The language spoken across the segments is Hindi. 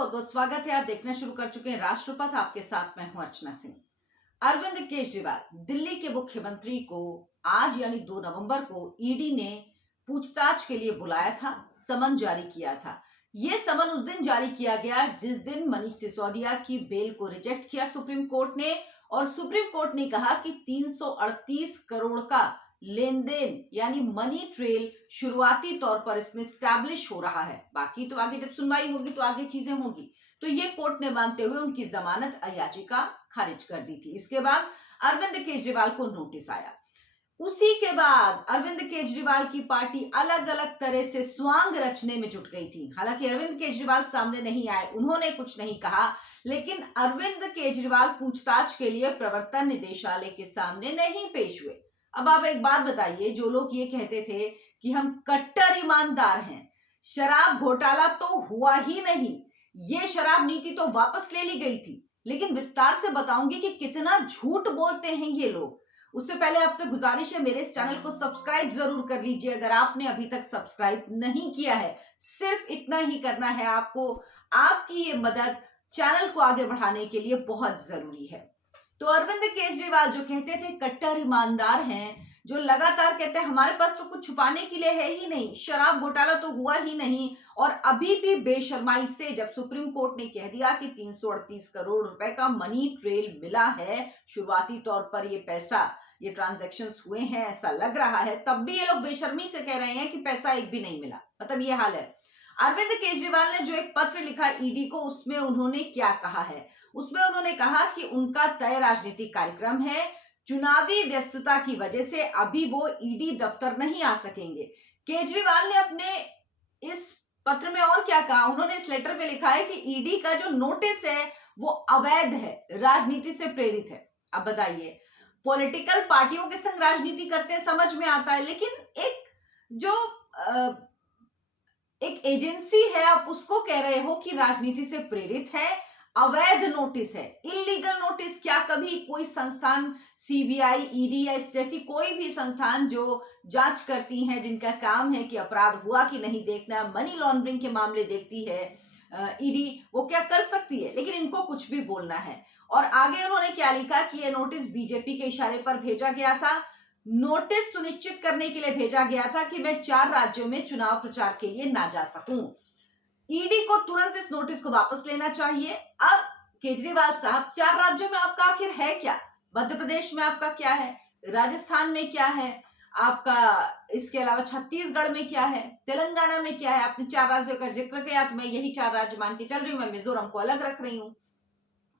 बहुत बहुत स्वागत है। आप देखना शुरू कर चुके हैं राष्ट्रपथ। आपके साथ मैं हूं अर्चना सिंह। अरविंद केजरीवाल दिल्ली के मुख्यमंत्री को आज यानी 2 नवंबर को ईडी ने पूछताछ के लिए बुलाया था, समन जारी किया था। ये समन उस दिन जारी किया गया जिस दिन मनीष सिसोदिया की बेल को रिजेक्ट किया सुप्रीम कोर्ट ने, और सुप्रीम कोर्ट ने कहा कि 338 करोड़ का लेन देन यानी मनी ट्रेल शुरुआती तौर पर इसमें स्टैब्लिश हो रहा है। बाकी तो आगे जब सुनवाई होगी तो आगे चीजें होंगी। तो ये कोर्ट ने मानते हुए उनकी जमानत याचिका खारिज कर दी थी। इसके बाद अरविंद केजरीवाल को नोटिस आया। उसी के बाद अरविंद केजरीवाल की पार्टी अलग अलग तरह से स्वांग रचने में जुट गई थी। हालांकि अरविंद केजरीवाल सामने नहीं आए, उन्होंने कुछ नहीं कहा, लेकिन अरविंद केजरीवाल पूछताछ के लिए प्रवर्तन निदेशालय के सामने नहीं पेश हुए। अब आप एक बात बताइए, जो लोग ये कहते थे कि हम कट्टर ईमानदार हैं, शराब घोटाला तो हुआ ही नहीं, ये शराब नीति तो वापस ले ली गई थी, लेकिन विस्तार से बताऊंगी कि कितना झूठ बोलते हैं ये लोग। उससे पहले आपसे गुजारिश है, मेरे इस चैनल को सब्सक्राइब जरूर कर लीजिए अगर आपने अभी तक सब्सक्राइब नहीं किया है। सिर्फ इतना ही करना है आपको। आपकी ये मदद चैनल को आगे बढ़ाने के लिए बहुत जरूरी है। तो अरविंद केजरीवाल जो कहते थे कट्टर ईमानदार हैं, जो लगातार कहते हैं हमारे पास तो कुछ छुपाने के लिए है ही नहीं, शराब घोटाला तो हुआ ही नहीं, और अभी भी बेशर्माई से जब सुप्रीम कोर्ट ने कह दिया कि 338 करोड़ रुपए का मनी ट्रेल मिला है, शुरुआती तौर पर ये पैसा, ये ट्रांजैक्शंस हुए हैं ऐसा लग रहा है, तब भी ये लोग बेशर्मी से कह रहे हैं कि पैसा एक भी नहीं मिला। मतलब ये हाल है। अरविंद केजरीवाल ने जो एक पत्र लिखा ईडी को, उसमें उन्होंने क्या कहा है? उसमें उन्होंने कहा कि उनका तय राजनीतिक कार्यक्रम है, चुनावी व्यस्तता की वजह से अभी वो ईडी दफ्तर नहीं आ सकेंगे। केजरीवाल ने अपने इस पत्र में और क्या कहा? उन्होंने इस लेटर में लिखा है कि ईडी का जो नोटिस है वो अवैध है, राजनीति से प्रेरित है। अब बताइए, पॉलिटिकल पार्टियों के संग राजनीति करते हैं समझ में आता है, लेकिन एक एजेंसी है, आप उसको कह रहे हो कि राजनीति से प्रेरित है, अवैध नोटिस है, इलीगल नोटिस। क्या कभी कोई संस्थान, सीबीआई, ईडी या इस जैसी कोई भी संस्थान जो जांच करती हैं, जिनका काम है कि अपराध हुआ कि नहीं देखना, मनी लॉन्ड्रिंग के मामले देखती है ईडी, वो क्या कर सकती है? लेकिन इनको कुछ भी बोलना है। और आगे उन्होंने क्या लिखा कि यह नोटिस बीजेपी के इशारे पर भेजा गया था। नोटिस सुनिश्चित करने के लिए भेजा गया था कि मैं 4 राज्यों में चुनाव प्रचार के लिए ना जा सकूं। ईडी को तुरंत इस नोटिस को वापस लेना चाहिए। अब केजरीवाल साहब, 4 राज्यों में आपका आखिर है क्या? मध्य प्रदेश में आपका क्या है? राजस्थान में क्या है आपका? इसके अलावा छत्तीसगढ़ में क्या है? तेलंगाना में क्या है? आपने 4 राज्यों का जिक्र किया, तो मैं यही 4 राज्य मान के चल रही हूँ। मैं मिजोरम को अलग रख रही हूँ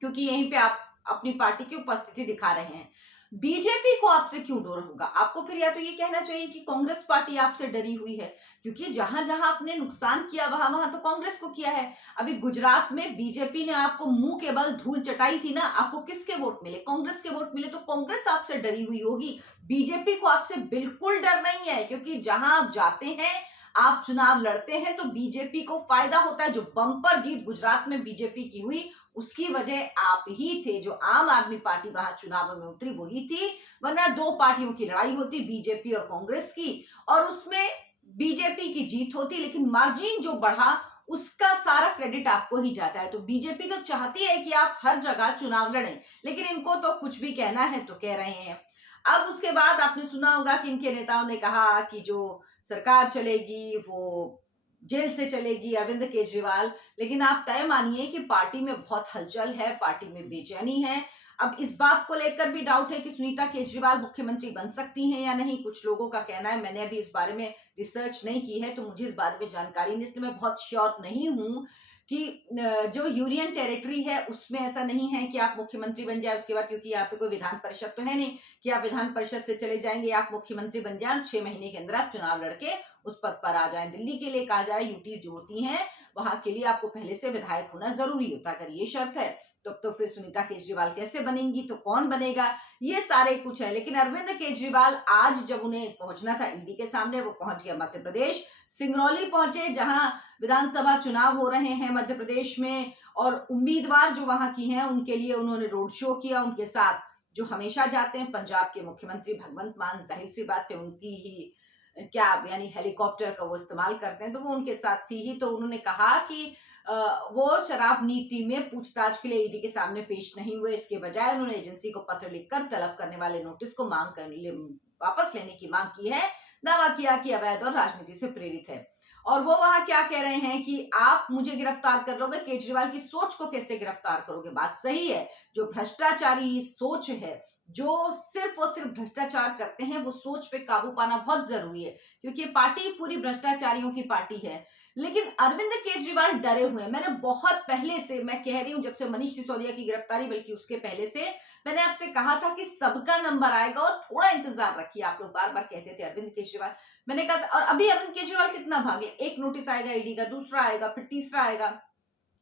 क्योंकि यहीं पे आप अपनी पार्टी की उपस्थिति दिखा रहे हैं। बीजेपी को आपसे क्यों डर होगा? आपको फिर या तो ये कहना चाहिए कि कांग्रेस पार्टी आपसे डरी हुई है, क्योंकि जहां जहां आपने नुकसान किया वहां वहां तो कांग्रेस को किया है। अभी गुजरात में बीजेपी ने आपको मुंह के बल धूल चटाई थी ना, आपको किसके वोट मिले? कांग्रेस के वोट मिले, तो कांग्रेस आपसे डरी हुई होगी। बीजेपी को आपसे बिल्कुल डर नहीं है, क्योंकि जहां आप जाते हैं, आप चुनाव लड़ते हैं, तो बीजेपी को फायदा होता है। जो बम्पर जीत गुजरात में बीजेपी की हुई, उसकी वजह आप ही थे। जो आम आदमी पार्टी वहां चुनाव में उतरी वही थी, वरना 2 पार्टियों की लड़ाई होती, बीजेपी और कांग्रेस की, और उसमें बीजेपी की जीत होती, लेकिन मार्जिन जो बढ़ा उसका सारा क्रेडिट आपको ही जाता है। तो बीजेपी तो चाहती है कि आप हर जगह चुनाव लड़ें, लेकिन इनको तो कुछ भी कहना है तो कह रहे हैं। अब उसके बाद आपने सुना होगा कि इनके नेताओं ने कहा कि जो सरकार चलेगी वो जेल से चलेगी, अरविंद केजरीवाल। लेकिन आप तय मानिए कि पार्टी में बहुत हलचल है, पार्टी में बेचैनी है। अब इस बात को लेकर भी डाउट है कि सुनीता केजरीवाल मुख्यमंत्री बन सकती हैं या नहीं। कुछ लोगों का कहना है, मैंने अभी इस बारे में रिसर्च नहीं की है तो मुझे इस बारे में जानकारी नहीं, इसलिए मैं बहुत श्योर नहीं हूं कि जो यूनियन टेरिटरी है उसमें ऐसा नहीं है कि आप मुख्यमंत्री बन जाए उसके बाद, क्योंकि यहाँ पे कोई विधान परिषद तो है नहीं कि आप विधान परिषद से चले जाएंगे, आप मुख्यमंत्री बन जाए, 6 महीने के अंदर आप चुनाव लड़के उस पद पर आ जाएं। दिल्ली के लिए कहा जाए, यूटीज जो होती हैं वहां के लिए आपको पहले से विधायक होना जरूरी होता। अगर ये शर्त है तो फिर सुनीता केजरीवाल कैसे बनेंगी? तो कौन बनेगा? ये सारे कुछ है। लेकिन अरविंद केजरीवाल आज जब उन्हें पहुंचना था ईडी के सामने, वो पहुंच गया मध्य प्रदेश, सिंगरौली पहुंचे, जहां विधानसभा चुनाव हो रहे हैं मध्य प्रदेश में, और उम्मीदवार जो वहां की हैं उनके लिए उन्होंने रोड शो किया। उनके साथ जो हमेशा जाते हैं पंजाब के मुख्यमंत्री भगवंत मान, जाहिर सी बात है उनकी ही क्या यानी हेलीकॉप्टर का वो इस्तेमाल करते हैं, तो वो उनके साथ थी ही। तो उन्होंने कहा कि वो शराब नीति में पूछताछ के लिए ईडी के सामने पेश नहीं हुए। इसके बजाय उन्होंने एजेंसी को पत्र लिखकर तलब करने वाले नोटिस को वापस लेने की मांग की है। दावा किया कि अवैध और राजनीति से प्रेरित है। और वो वहां क्या कह रहे हैं कि आप मुझे गिरफ्तार कर लोगे, केजरीवाल की सोच को कैसे गिरफ्तार करोगे। बात सही है, जो भ्रष्टाचारी सोच है, जो सिर्फ और सिर्फ भ्रष्टाचार करते हैं, वो सोच पे काबू पाना बहुत जरूरी है, क्योंकि पार्टी पूरी भ्रष्टाचारियों की पार्टी है। लेकिन अरविंद केजरीवाल डरे हुए हैं। मैंने बहुत पहले से, मैं कह रही हूं, जब से मनीष सिसोदिया की गिरफ्तारी, बल्कि उसके पहले से मैंने आपसे कहा था कि सबका नंबर आएगा और थोड़ा इंतजार रखिए। आप लोग बार बार कहते थे अरविंद केजरीवाल, मैंने कहा था। और अभी अरविंद केजरीवाल कितना भागे, एक नोटिस आएगा ईडी का, दूसरा आएगा, फिर तीसरा आएगा,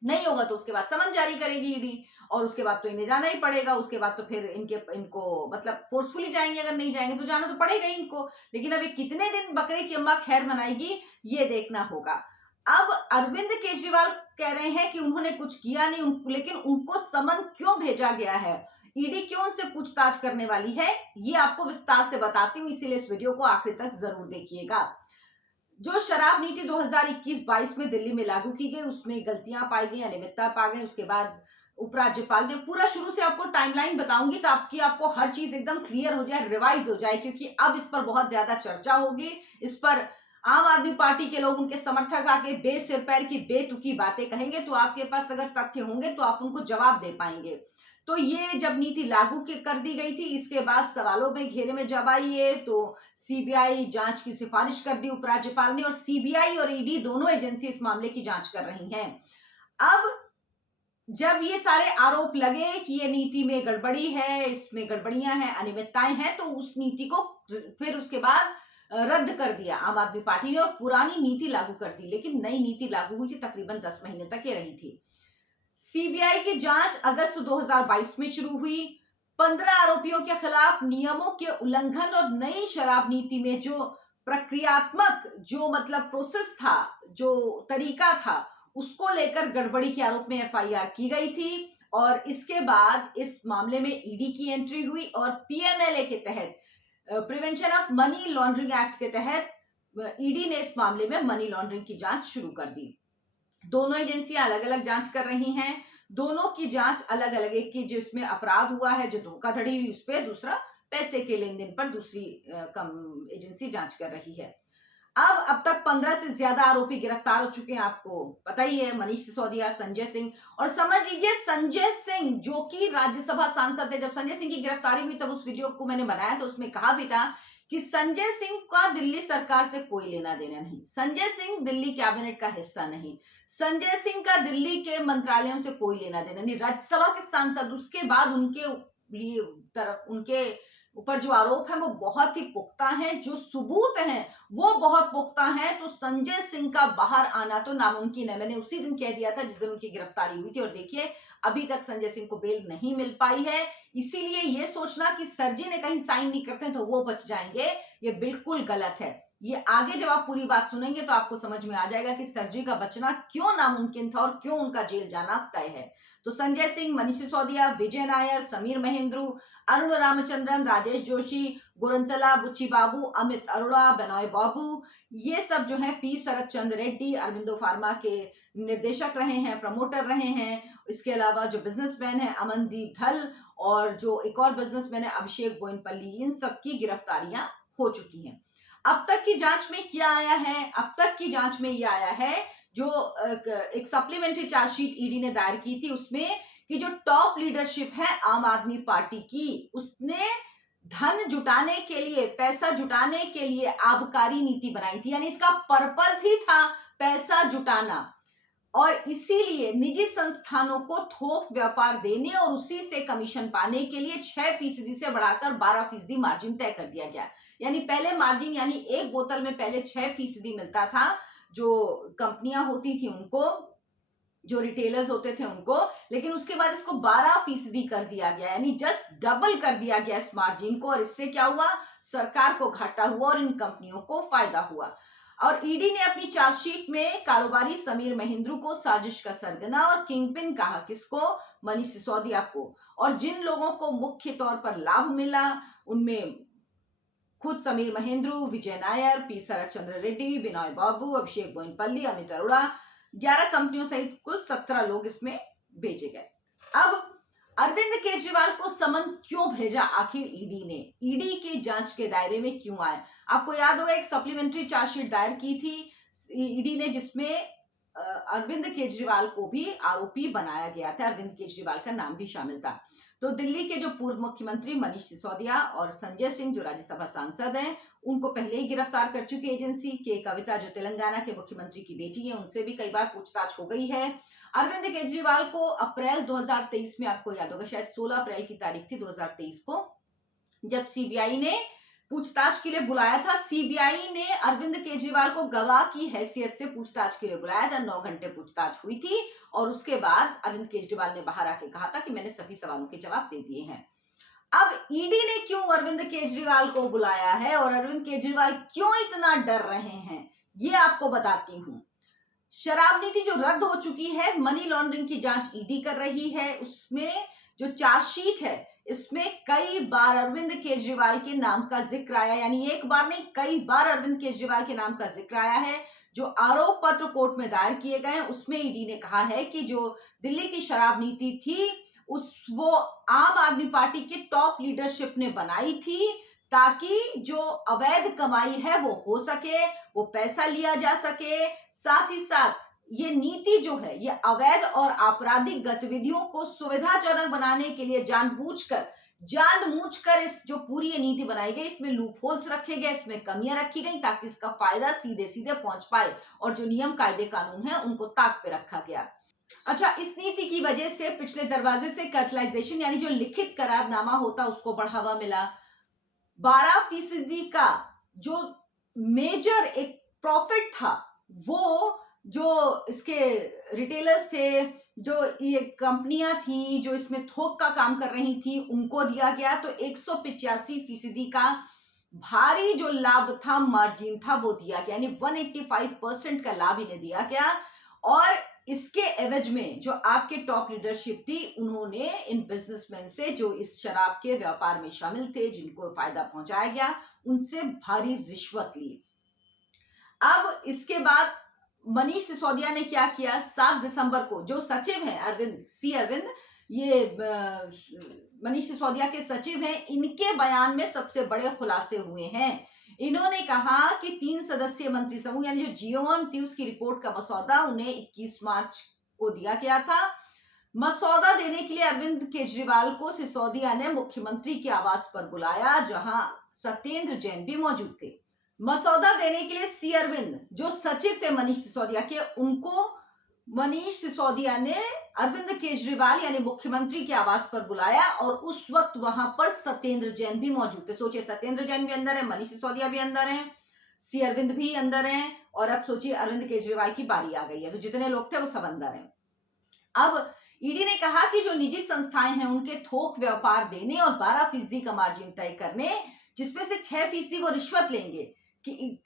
नहीं होगा तो उसके बाद समन जारी करेगी ईडी, और उसके बाद तो इन्हें जाना ही पड़ेगा। उसके बाद तो फिर इनको मतलब फोर्सफुली जाएंगे, अगर नहीं जाएंगे तो जाना तो पड़ेगा ही इनको। लेकिन अभी कितने दिन बकरे की अम्मा खैर मनाएगी, ये देखना होगा। अब अरविंद केजरीवाल कह रहे हैं कि उन्होंने कुछ किया नहीं, लेकिन उनको समन क्यों भेजा गया है, ईडी क्यों उनसे पूछताछ करने वाली है, ये आपको विस्तार से बताती हूँ, इसीलिए इस वीडियो को आखिर तक जरूर देखिएगा। जो शराब नीति 2021-22 में दिल्ली में लागू की गई, उसमें गलतियां पाई गई, अनियमितता पाई गई। उसके बाद उपराज्यपाल ने, पूरा शुरू से आपको टाइमलाइन बताऊंगी ताकि आपको हर चीज एकदम क्लियर हो जाए, रिवाइज हो जाए, क्योंकि अब इस पर बहुत ज्यादा चर्चा होगी। इस पर आम आदमी पार्टी के लोग, उनके समर्थक आके बेसिर पैर की बेतुकी बातें कहेंगे, तो आपके पास अगर तथ्य होंगे तो आप उनको जवाब दे पाएंगे। तो ये जब नीति लागू कर दी गई थी, इसके बाद सवालों में घेरे में जब आई है, तो सीबीआई जांच की सिफारिश कर दी उपराज्यपाल ने, और सीबीआई और ईडी दोनों एजेंसी इस मामले की जांच कर रही हैं। अब जब ये सारे आरोप लगे कि ये नीति में गड़बड़ी है, इसमें गड़बड़ियां हैं, अनियमितताएं हैं, तो उस नीति को फिर उसके बाद रद्द कर दिया आम आदमी पार्टी ने और पुरानी नीति लागू कर दी। लेकिन नई नीति लागू हुई थी, तकरीबन 10 महीने तक ये रही थी। सीबीआई की जांच अगस्त 2022 में शुरू हुई। 15 आरोपियों के खिलाफ नियमों के उल्लंघन और नई शराब नीति में जो प्रक्रियात्मक, जो मतलब प्रोसेस था, जो तरीका था, उसको लेकर गड़बड़ी के आरोप में एफआईआर की गई थी। और इसके बाद इस मामले में ईडी की एंट्री हुई और पीएमएलए के तहत, prevention of money laundering act के तहत ईडी ने इस मामले में मनी लॉन्ड्रिंग की जांच शुरू कर दी। दोनों एजेंसियां अलग अलग जांच कर रही हैं, दोनों की जांच अलग अलग, एक की जिसमें अपराध हुआ है, जो धोखाधड़ी हुई उस पर, दूसरा पैसे के लेन देन पर दूसरी एजेंसी जांच कर रही है। अब तक 15 से ज्यादा आरोपी गिरफ्तार हो चुके हैं, आपको पता ही है, मनीष सिसोदिया, संजय सिंह, और समझ लीजिए संजय सिंह जो कि राज्यसभा सांसद थे। जब संजय सिंह की गिरफ्तारी हुई तब उस वीडियो को मैंने बनाया तो उसमें कहा भी था कि संजय सिंह का दिल्ली सरकार से कोई लेना देना नहीं, संजय सिंह दिल्ली कैबिनेट का हिस्सा नहीं, संजय सिंह का दिल्ली के मंत्रालयों से कोई लेना देना नहीं, राज्यसभा के सांसद। उसके बाद उनके लिए उनके ऊपर जो आरोप है वो बहुत ही पुख्ता हैं, जो सबूत हैं वो बहुत पुख्ता हैं। तो संजय सिंह का बाहर आना तो नामुमकिन है। मैंने उसी दिन कह दिया था जिस दिन उनकी गिरफ्तारी हुई थी, और देखिए अभी तक संजय सिंह को बेल नहीं मिल पाई है। इसीलिए ये सोचना कि सर जी ने कहीं साइन नहीं करते तो वो बच जाएंगे, ये बिल्कुल गलत है। ये आगे जब आप पूरी बात सुनेंगे तो आपको समझ में आ जाएगा कि सर जी का बचना क्यों नामुमकिन था और क्यों उनका जेल जाना तय है। तो संजय सिंह, मनीष सिसोदिया, विजय नायर, समीर महेंद्रू, अरुण रामचंद्रन, राजेश जोशी, गोरंतला, बुच्ची बाबू, अमित अरोड़ा, बेनॉय बाबू, ये सब जो है, पी शरद चंद्र रेड्डी अरविंदो फार्मा के निर्देशक रहे हैं, प्रमोटर रहे हैं। इसके अलावा जो बिजनेसमैन है अमनदीप धल, और जो एक और बिजनेसमैन है अभिषेक बोइनपल्ली, इन सबकी गिरफ्तारियां हो चुकी हैं। अब तक की जांच में क्या आया है, अब तक की जांच में यह आया है, जो एक सप्लीमेंट्री चार्जशीट ईडी ने दायर की थी, उसमें कि जो टॉप लीडरशिप है आम आदमी पार्टी की, उसने धन जुटाने के लिए, पैसा जुटाने के लिए आबकारी नीति बनाई थी। यानी इसका पर्पस ही था पैसा जुटाना, और इसीलिए निजी संस्थानों को थोक व्यापार देने और उसी से कमीशन पाने के लिए 6% से बढ़ाकर 12% मार्जिन तय कर दिया गया। यानी पहले मार्जिन, यानी एक बोतल में पहले 6% मिलता था जो कंपनियां होती थी उनको, जो रिटेलर्स होते थे उनको, लेकिन उसके बाद इसको 12% कर दिया गया, यानी जस्ट डबल कर दिया गया इस मार्जिन को। और इससे क्या हुआ, सरकार को घाटा हुआ और इन कंपनियों को फायदा हुआ। और ईडी ने अपनी चार्जशीट में कारोबारी समीर महेंद्रू को साजिश का सरगना और किंगपिन कहा, किसको, मनीष सिसोदिया को। और जिन लोगों को मुख्य तौर पर लाभ मिला उनमें खुद समीर महेंद्रू, विजय नायर, पी शरद चंद्र रेड्डी, बिनॉय बाबू, अभिषेक बोइनपल्ली, अमित अरोड़ा, 11 कंपनियों सहित कुल 17 लोग इसमें भेजे गए। अब अरविंद केजरीवाल को समन क्यों भेजा आखिर ईडी ने, ईडी के जांच के दायरे में क्यों आए? आपको याद होगा एक सप्लीमेंट्री चार्जशीट दायर की थी ईडी ने, जिसमें अरविंद केजरीवाल को भी आरोपी बनाया गया था, अरविंद केजरीवाल का नाम भी शामिल था। तो दिल्ली के जो पूर्व मुख्यमंत्री मनीष सिसोदिया और संजय सिंह जो राज्यसभा सांसद हैं, उनको पहले ही गिरफ्तार कर चुकी एजेंसी। के कविता जो तेलंगाना के मुख्यमंत्री की बेटी है, उनसे भी कई बार पूछताछ हो गई है। अरविंद केजरीवाल को अप्रैल 2023 में, आपको याद होगा शायद 16 अप्रैल की तारीख थी 2023 को, जब सीबीआई ने पूछताछ के लिए बुलाया था। सीबीआई ने अरविंद केजरीवाल को गवाह की हैसियत से पूछताछ के लिए बुलाया था। 9 घंटे पूछताछ हुई थी और उसके बाद अरविंद केजरीवाल ने बाहर आके कहा था कि मैंने सभी सवालों के जवाब दे दिए हैं। अब ईडी ने क्यों अरविंद केजरीवाल को बुलाया है और अरविंद केजरीवाल क्यों इतना डर रहे हैं, ये आपको बताती हूँ। शराब नीति जो रद्द हो चुकी है, मनी लॉन्ड्रिंग की जांच ईडी कर रही है। उसमें जो चार्जशीट है, इसमें कई बार अरविंद केजरीवाल के नाम का जिक्र आया, यानी एक बार नहीं कई बार अरविंद केजरीवाल के नाम का जिक्र आया है। जो आरोप पत्र कोर्ट में दायर किए गए, उसमें ईडी ने कहा है कि जो दिल्ली की शराब नीति थी वो आम आदमी पार्टी के टॉप लीडरशिप ने बनाई थी, ताकि जो अवैध कमाई है वो हो सके, वो पैसा लिया जा सके। साथ ही साथ ये नीति जो है, ये अवैध और आपराधिक गतिविधियों को सुविधाजनक बनाने के लिए जानबूझकर इस जो पूरी ये नीति बनाई गई, इसमें लूप होल्स रखे गए, इसमें कमियां रखी गई, ताकि इसका फायदा सीधे सीधे पहुंच पाए और जो नियम कायदे कानून है उनको ताक पे रखा गया। अच्छा, इस नीति की वजह से पिछले दरवाजे से कैटलाइजेशन यानी जो लिखित करारनामा होता उसको बढ़ावा मिला। 12% का जो मेजर एक प्रॉफिट था, वो जो इसके रिटेलर्स थे, जो ये कंपनियां थी जो इसमें थोक का काम कर रही थी, उनको दिया गया। तो 185% का भारी जो लाभ था, मार्जिन था, वो दिया गया, यानी 185% का लाभ इन्हें दिया गया। और इसके एवज में जो आपके टॉप लीडरशिप थी, उन्होंने इन बिजनेसमैन से जो इस शराब के व्यापार में शामिल थे, जिनको फायदा पहुंचाया गया, उनसे भारी रिश्वत ली। अब इसके बाद मनीष सिसोदिया ने क्या किया, 7 दिसंबर को जो सचिव हैं अरविंद, ये मनीष सिसोदिया के सचिव हैं, इनके बयान में सबसे बड़े खुलासे हुए हैं। इन्होंने कहा कि 3 सदस्यीय मंत्री समूह यानी जो जीओएम थी, उसकी रिपोर्ट का मसौदा उन्हें 21 मार्च को दिया गया था। मसौदा देने के लिए अरविंद केजरीवाल को सिसोदिया ने मुख्यमंत्री के आवास पर बुलाया, जहां सत्येंद्र जैन भी मौजूद थे। मसौदा देने के लिए सी अरविंद जो सचिव थे मनीष सिसोदिया के, उनको मनीष सिसोदिया ने अरविंद केजरीवाल यानी मुख्यमंत्री के आवास पर बुलाया और उस वक्त वहां पर सत्येंद्र जैन भी मौजूद थे। सोचिए, सत्येंद्र जैन भी अंदर है, मनीष सिसोदिया भी अंदर हैं, सी अरविंद भी अंदर हैं, और अब सोचिए अरविंद केजरीवाल की बारी आ गई है, तो जितने लोग थे वो सब अंदर हैं। अब ईडी ने कहा कि जो निजी संस्थाएं हैं, उनके थोक व्यापार देने और 12% का मार्जिन तय करने, जिसमें से 6% वो रिश्वत लेंगे, कि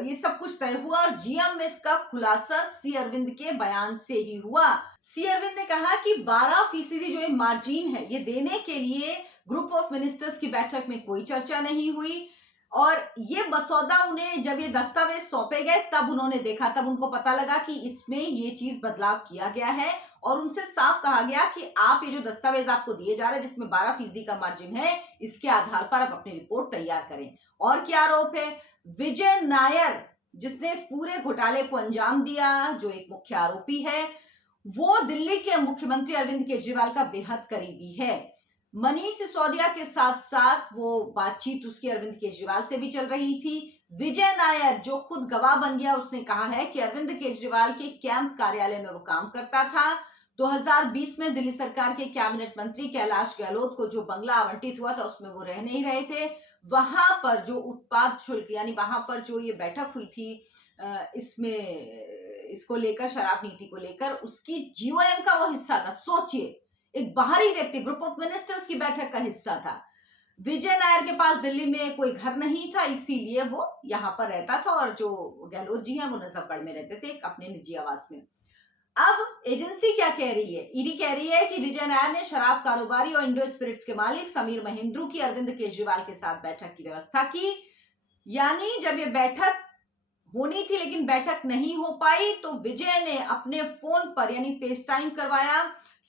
ये सब कुछ तय हुआ। और जीएम में इसका खुलासा सी अरविंद के बयान से ही हुआ। सी अरविंद ने कहा कि 12% जो ये मार्जिन है, ये देने के लिए ग्रुप ऑफ मिनिस्टर्स की बैठक में कोई चर्चा नहीं हुई, और ये मसौदा उन्हें जब ये दस्तावेज सौंपे गए तब उन्होंने देखा, तब उनको पता लगा कि इसमें ये चीज बदलाव किया गया है, और उनसे साफ कहा गया कि आप ये जो दस्तावेज आपको दिए जा रहे हैं, जिसमें 12% का मार्जिन है, इसके आधार पर आप अपनी रिपोर्ट तैयार करें। और क्या आरोप है, विजय नायर जिसने इस पूरे घोटाले को अंजाम दिया, जो एक मुख्य आरोपी है, वो दिल्ली के मुख्यमंत्री अरविंद केजरीवाल का बेहद करीबी है। मनीष सिसोदिया के साथ साथ वो बातचीत उसकी अरविंद केजरीवाल से भी चल रही थी। विजय नायर जो खुद गवाह बन गया, उसने कहा है कि अरविंद केजरीवाल के कैंप कार्यालय में वो काम करता था। 2020 में दिल्ली सरकार के कैबिनेट मंत्री कैलाश गहलोत को जो बंगला आवंटित हुआ था, उसमें वो रह नहीं रहे थे। वहां पर जो उत्पाद शुल्क यानी वहां पर जो ये बैठक हुई थी, इसको लेकर, शराब नीति को लेकर, उसकी जीओएम का वो हिस्सा था। सोचिए, एक बाहरी व्यक्ति ग्रुप ऑफ मिनिस्टर्स की बैठक का हिस्सा था। विजय नायर के पास दिल्ली में कोई घर नहीं था, इसीलिए वो यहाँ पर रहता था, और जो गहलोत जी हैं वो नजफगढ़ में रहते थे अपने निजी आवास में। अब एजेंसी क्या कह रही है, ईडी कह रही है कि विजय नायर ने शराब कारोबारी और इंडो स्पिरिट्स के मालिक समीर महेंद्रू की अरविंद केजरीवाल के साथ बैठक की व्यवस्था की। यानी जब ये बैठक होनी थी लेकिन बैठक नहीं हो पाई, तो विजय ने अपने फोन पर यानी फेस टाइम करवाया।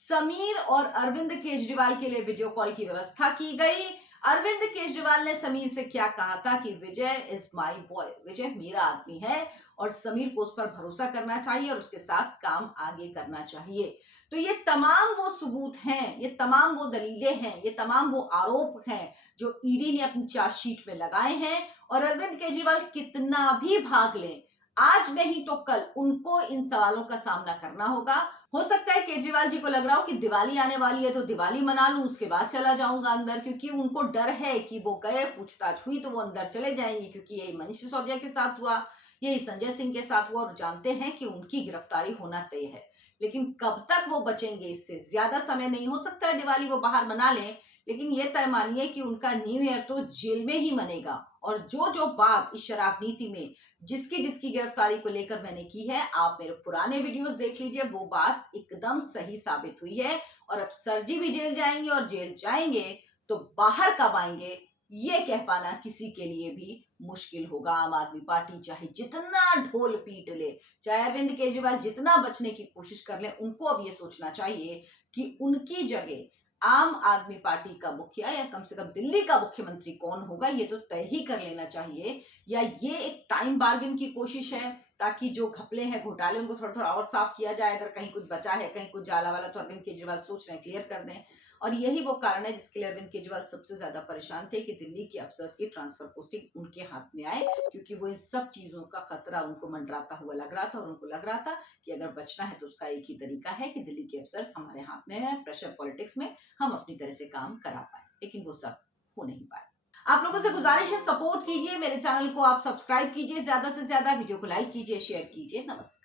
समीर और अरविंद केजरीवाल के लिए वीडियो कॉल की व्यवस्था की गई। अरविंद केजरीवाल ने समीर से क्या कहा था कि विजय इज माय बॉय, विजय मेरा आदमी है और समीर को उस पर भरोसा करना चाहिए और उसके साथ काम आगे करना चाहिए। तो ये तमाम वो सबूत हैं, ये तमाम वो दलीलें हैं, ये तमाम वो आरोप हैं जो ईडी ने अपनी चार्जशीट में लगाए हैं। और अरविंद केजरीवाल कितना भी भाग लें, आज नहीं तो कल उनको इन सवालों का सामना करना होगा। हो सकता है केजरीवाल जी को लग रहा हो कि दिवाली आने वाली है तो दिवाली मना लूं, उसके बाद चला जाऊंगा अंदर, क्योंकि उनको डर है कि वो गए, पूछताछ हुई तो वो अंदर चले जाएंगे, क्योंकि यही मनीष सिसोदिया के साथ हुआ, यही संजय सिंह के साथ हुआ और जानते हैं कि उनकी गिरफ्तारी होना तय है। लेकिन कब तक वो बचेंगे, इससे ज्यादा समय नहीं, हो सकता है दिवाली वो बाहर मना लें, लेकिन ये तय मानिए कि उनका न्यू ईयर तो जेल में ही मनेगा। और जो जो बात इस शराब नीति में जिसकी जिसकी गिरफ्तारी को लेकर मैंने की है, आप मेरे पुराने वीडियोस देख लीजिए, वो बात एकदम सही साबित हुई है। और अब सर जी भी जेल जाएंगे और जेल जाएंगे तो बाहर कब आएंगे ये कह पाना किसी के लिए भी मुश्किल होगा। आम आदमी पार्टी चाहे जितना ढोल पीट ले, चाहे अरविंद केजरीवाल जितना बचने की कोशिश कर ले, उनको अब ये सोचना चाहिए कि उनकी जगह आम आदमी पार्टी का मुखिया या कम से कम दिल्ली का मुख्यमंत्री कौन होगा ये तो तय ही कर लेना चाहिए। या ये एक टाइम बार्गेन की कोशिश है ताकि जो घपले हैं, घोटाले, उनको थोड़ा थोड़ा और साफ किया जाए। अगर कहीं कुछ बचा है, कहीं कुछ जाला वाला, तो अरविंद केजरीवाल सोच रहे हैं क्लियर कर दें। और यही वो कारण है जिसके लिए अरविंद केजरीवाल सबसे ज्यादा परेशान थे कि दिल्ली के अफसर्स की ट्रांसफर पोस्टिंग उनके हाथ में आए, क्योंकि वो इन सब चीजों का खतरा उनको मंडराता हुआ लग रहा था और उनको लग रहा था कि अगर बचना है तो उसका एक ही तरीका है कि दिल्ली के अफसर्स हमारे हाथ में है, प्रेशर पॉलिटिक्स में हम अपनी तरह से काम करा पाए। लेकिन वो सब हो नहीं पाया। आप लोगों से गुजारिश है, सपोर्ट कीजिए, मेरे चैनल को आप सब्सक्राइब कीजिए, ज्यादा से ज्यादा वीडियो को लाइक कीजिए, शेयर कीजिए। नमस्ते।